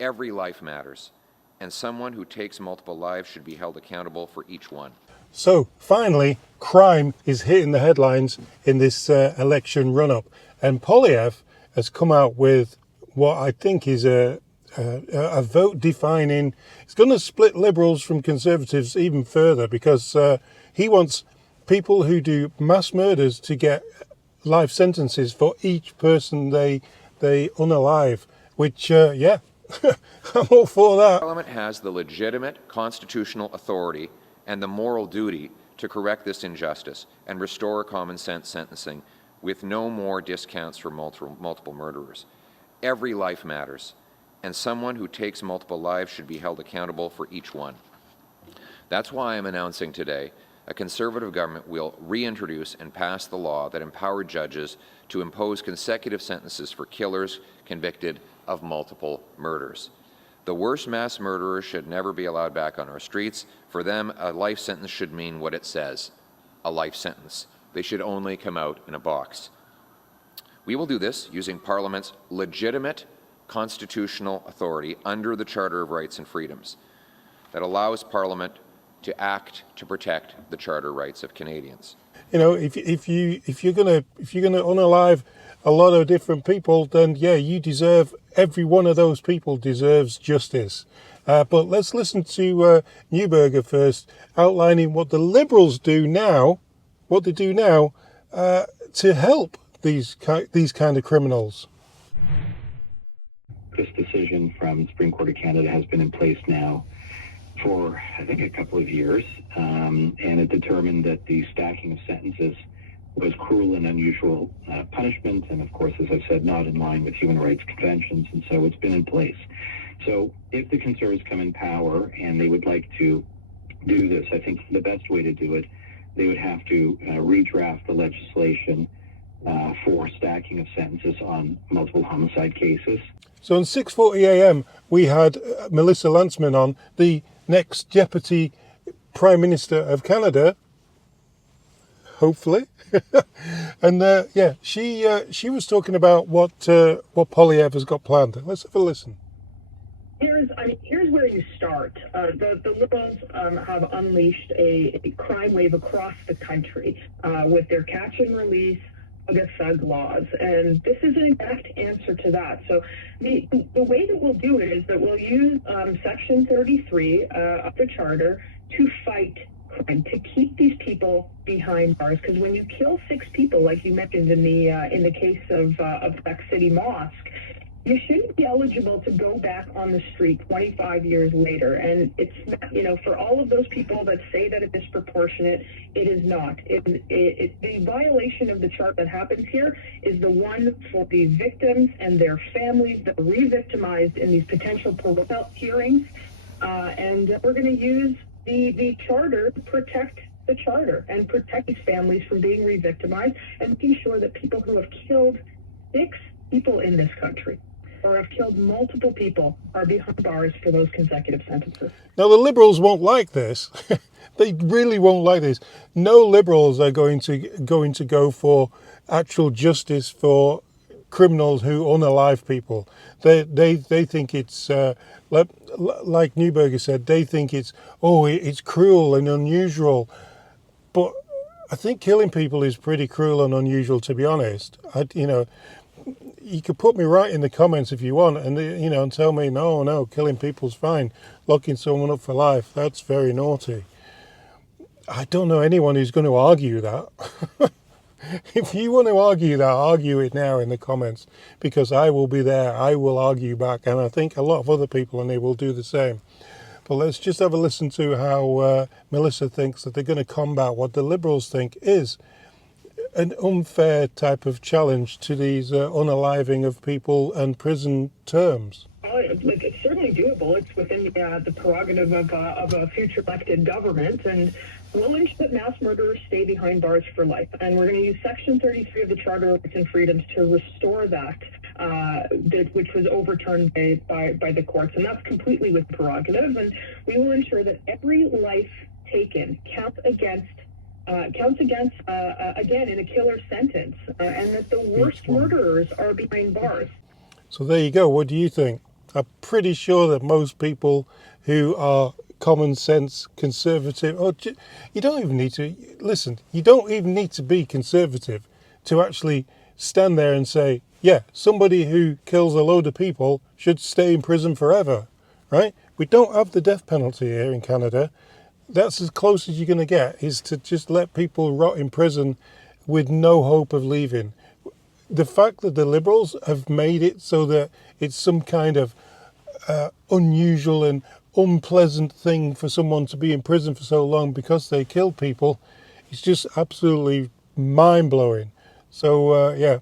Every life matters, and someone who takes multiple lives should be held accountable for each one. So finally, crime is hitting the headlines in this election run-up, and Polyev has come out with what I think is a vote-defining. It's going to split Liberals from Conservatives even further, because he wants people who do mass murders to get life sentences for each person they unalive. Which, yeah, I'm all for that. Parliament has the legitimate constitutional authority and the moral duty to correct this injustice and restore common sense sentencing with no more discounts for multiple murderers. Every life matters, and someone who takes multiple lives should be held accountable for each one. That's why I'm announcing today a Conservative government will reintroduce and pass the law that empowered judges to impose consecutive sentences for killers convicted of multiple murders. The worst mass murderers should never be allowed back on our streets. For them, a life sentence should mean what it says, a life sentence. They should only come out in a box. We will do this using Parliament's legitimate constitutional authority under the Charter of Rights and Freedoms that allows Parliament to act to protect the charter rights of Canadians. You know, if you're gonna unalive a lot of different people, then yeah, every one of those people deserves justice. But let's listen to Neuberger first, outlining what the Liberals do now, to help these kind of criminals. This decision from the Supreme Court of Canada has been in place now for, I think, a couple of years, and it determined that the stacking of sentences was cruel and unusual punishment, and of course, as I've said, not in line with human rights conventions, and so it's been in place. So if the Conservatives come in power and they would like to do this, I think the best way to do it, they would have to redraft the legislation for stacking of sentences on multiple homicide cases. So on 6:40 a.m. we had Melissa Lantsman on, the next Deputy Prime Minister of Canada, hopefully. And yeah, she was talking about what Polyev has got planned. Let's have a listen. Here's where you start. The Liberals have unleashed a crime wave across the country with their catch and release thug laws, and this is an exact answer to that. So the way that we'll do it is that we'll use Section 33 of the Charter to fight crime, to keep these people behind bars. Because when you kill 6 people, like you mentioned in the case of Quebec City Mosque, you shouldn't be eligible to go back on the street 25 years later. And it's not, for all of those people that say that it's disproportionate, it is not. The violation of the chart that happens here is the one for the victims and their families that are re-victimized in these potential parole hearings. And we're going to use the charter to protect the charter and protect these families from being re-victimized, and making sure that people who have killed 6 people in this country or have killed multiple people are behind bars for those consecutive sentences. Now, the Liberals won't like this. They really won't like this. No Liberals are going to go for actual justice for criminals who unalive people. They think it's like Neuberger said. They think it's cruel and unusual. But I think killing people is pretty cruel and unusual, to be honest. You could put me right in the comments if you want, and and tell me no, killing people's fine. Locking someone up for life, that's very naughty. I don't know anyone who's going to argue that. If you want to argue that, argue it now in the comments, because I will be there. I will argue back, and I think a lot of other people and they will do the same. But let's just have a listen to how Melissa thinks that they're going to combat what the Liberals think is an unfair type of challenge to these unaliving of people and prison terms. It's certainly doable. It's within the prerogative of a future elected government, and we'll ensure that mass murderers stay behind bars for life. And we're going to use Section 33 of the Charter of Rights and Freedoms to restore that, which was overturned by the courts, and that's completely with prerogative. And we will ensure that every life taken counts against again in a killer sentence, and that the worst murderers are behind bars. So there you go. What do you think? I'm pretty sure that most people who are common sense conservative, you don't even need to listen. You don't even need to be conservative to actually stand there and say, yeah, somebody who kills a load of people should stay in prison forever, right? We don't have the death penalty here in Canada. That's as close as you're going to get, is to just let people rot in prison with no hope of leaving. The fact that the Liberals have made it so that it's some kind of unusual and unpleasant thing for someone to be in prison for so long because they killed people, it's just absolutely mind-blowing. So, yeah,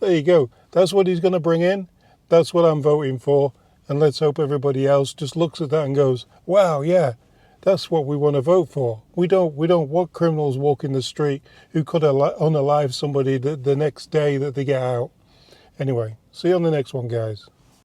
there you go. That's what he's going to bring in. That's what I'm voting for. And let's hope everybody else just looks at that and goes, wow, yeah, that's what we want to vote for. We don't want criminals walking the street who could unalive somebody the next day that they get out. Anyway, see you on the next one, guys.